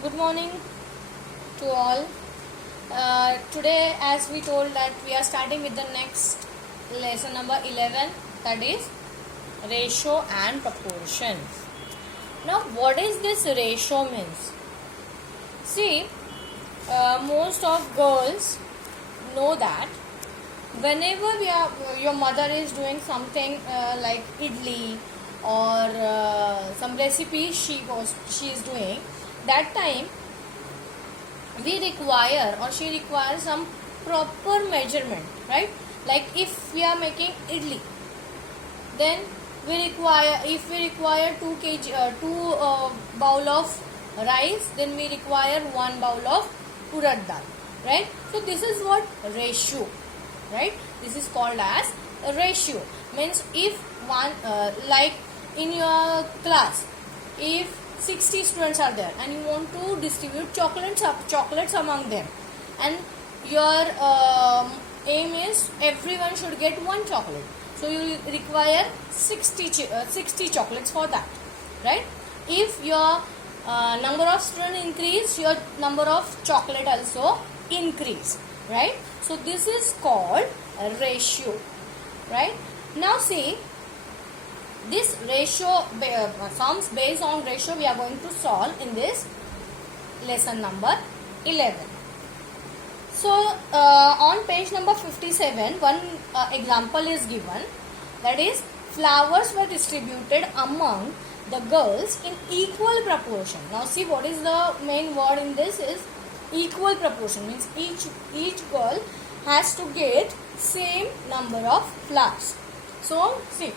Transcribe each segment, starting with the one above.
Good morning to all. Today, as we told that we are starting with the next lesson number 11, that is ratio and proportion. Now, what is this ratio means? See, most of girls know that whenever your mother is doing something like idli or some recipe she is doing, that time we require or she requires some proper measurement, right? Like if we are making idli, then if we require 2 bowl of rice, then we require 1 bowl of urad dal, right? So this is what ratio, right? This is called as a ratio. Means if one like in your class, if 60 students are there and you want to distribute chocolates among them, and your aim is everyone should get 1 chocolate, so you require 60 chocolates for that, right? If your number of students increase, your number of chocolate also increase, right? So this is called a ratio, right? Now see, this ratio sums based on ratio we are going to solve in this lesson number 11. So on page number 57, one example is given, that is flowers were distributed among the girls in equal proportion. Now see, what is the main word in this is equal proportion, means each girl has to get same number of flowers. So see,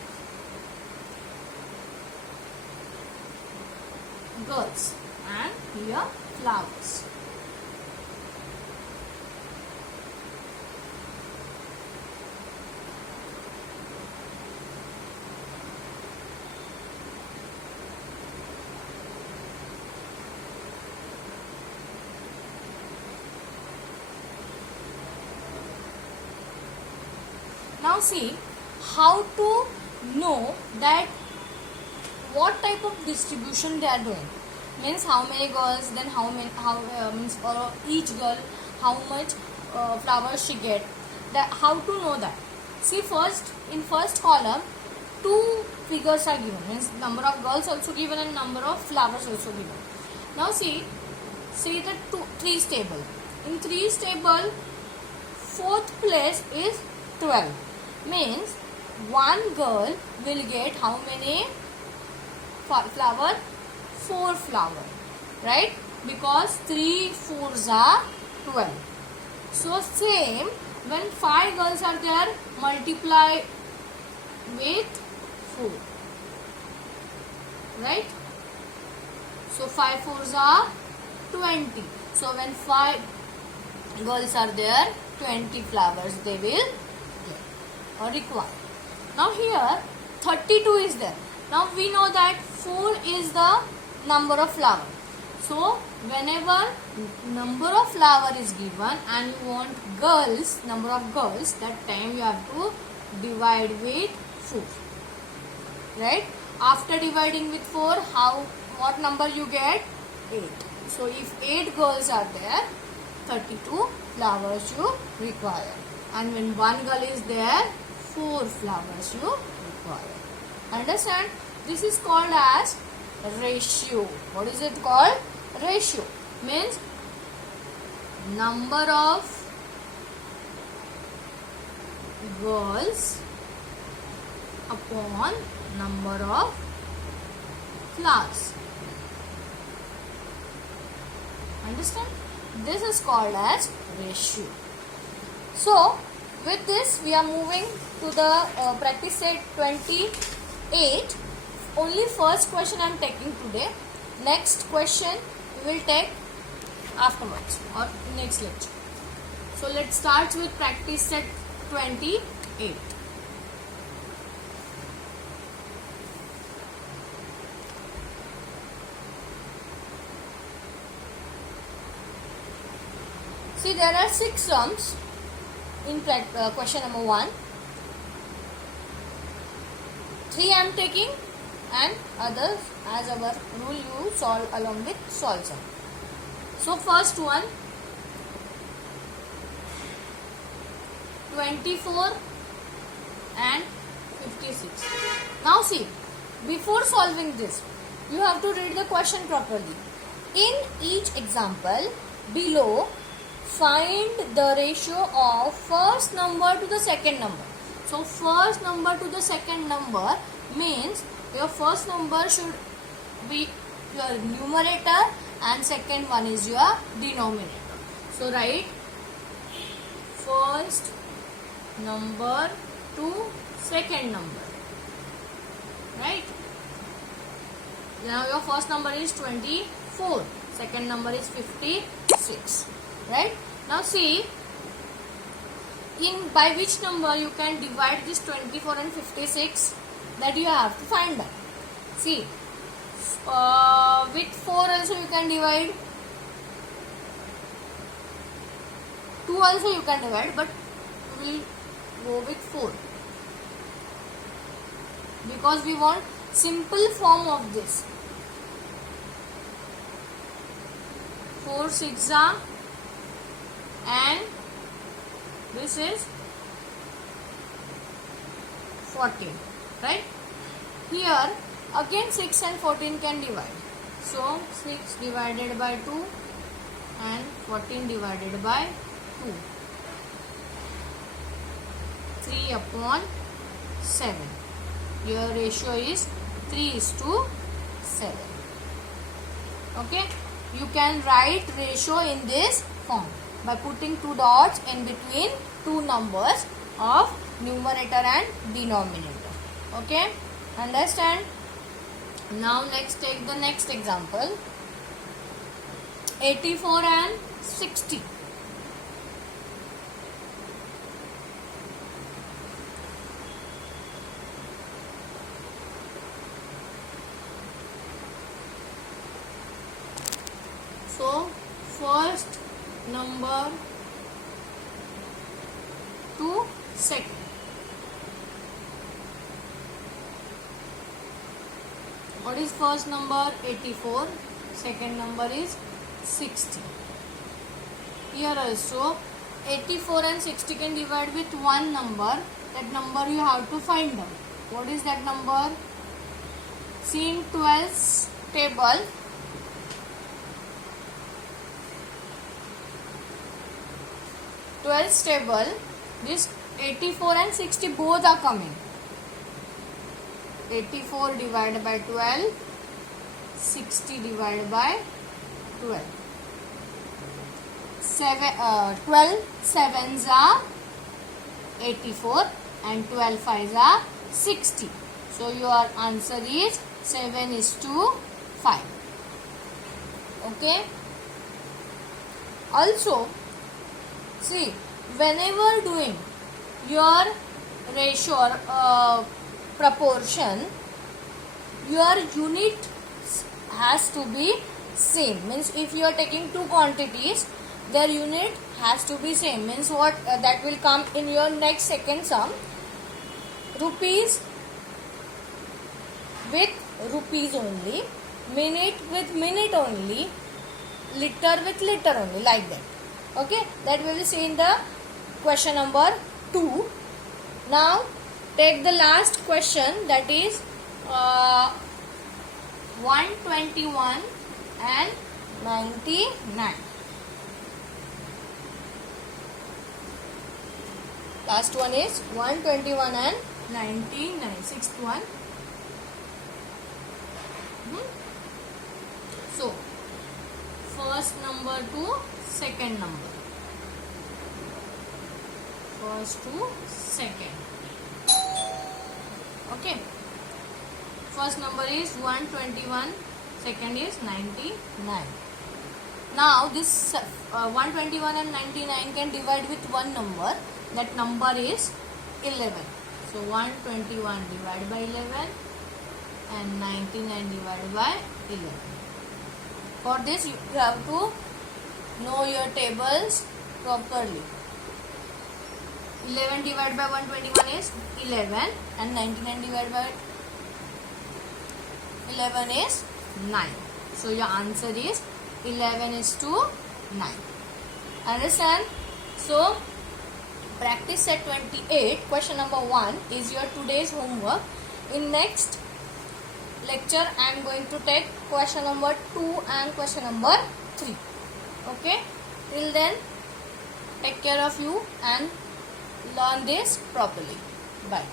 girls and here flowers. Now see how to know that what type of distribution they are doing. Means how many girls, then means for each girl how much flowers she get. That how to know that? See, in first column 2 figures are given, means number of girls also given and number of flowers also given. Now see the 3's table. In 3's table, 4th place is 12. Means one girl will get how many flower? 4 flower, right? Because 3 4s are 12. So same, when 5 girls are there, multiply with 4, right? So 5 4s are 20. So when 5 girls are there, 20 flowers they will get or require. Now here 32 is there. Now we know that 4 is the number of flower. So whenever number of flower is given and you want number of girls, that time you have to divide with 4, right? After dividing with 4, what number you get? 8. So if 8 girls are there, 32 flowers you require, and when 1 girl is there, 4 flowers you require. Understand? This is called as ratio. What is it called? Ratio means number of girls upon number of flowers. Understand? This is called as ratio. So with this we are moving to the practice set 28. Only first question I am taking today. Next question we will take afterwards or next lecture. So let's start with practice set 28. See, there are 6 sums in question number 1. 3 I am taking and others as our rule you solve along with solve sum. So first one, 24 and 56. Now see, before solving this, you have to read the question properly. In each example below, find the ratio of first number to the second number. So first number to the second number means your first number should be your numerator and second one is your denominator. So write first number to second number. Right? Now your first number is 24. Second number is 56. Right? Now see, by which number you can divide this 24 and 56, that you have to find out. See, with 4 also you can divide, 2 also you can divide, but we will go with 4 because we want simple form of this. 4 6 are, and this is 14, right? Here again 6 and 14 can divide. So 6 divided by 2 and 14 divided by 2. 3 upon 7. Your ratio is 3:7. Okay? You can write ratio in this form by putting 2 dots in between two numbers of numerator and denominator. Okay? Understand? Now next, take the next example. 84 and 60. So first number to second. What is first number? 84. Second number is 60. Here also 84 and 60 can divide with one number. That number you have to find out. What is that number? See in 12's table. 12's table, this 84 and 60 both are coming. 84 divided by 12, 60 divided by 12. 12 sevens are 84 and 12 fives are 60. So your answer is 7:5. Okay. Also, see, whenever doing your ratio or proportion, your unit has to be same. Means if you are taking two quantities, their unit has to be same. Means what that will come in your next second sum. Rupees with rupees only, minute with minute only, liter with liter only, like that. Okay, that we will see in the question number 2. Now take the last question, that is 121 and 99. Last one is 121 and 99. Sixth one. So first number to second number. First to second. Okay. First number is 121. Second is 99. Now this 121 and 99 can divide with one number. That number is 11. So 121 divided by 11 and 99 divided by 11. For this you have to know your tables properly. 11 divided by 121 is 11 and 99 divided by 11 is 9. So your answer is 11:9. Understand? So practice set 28, question number 1 is your today's homework. In next lecture I am going to take question number 2 and question number 3. Okay, till then take care of you and learn this properly. Bye.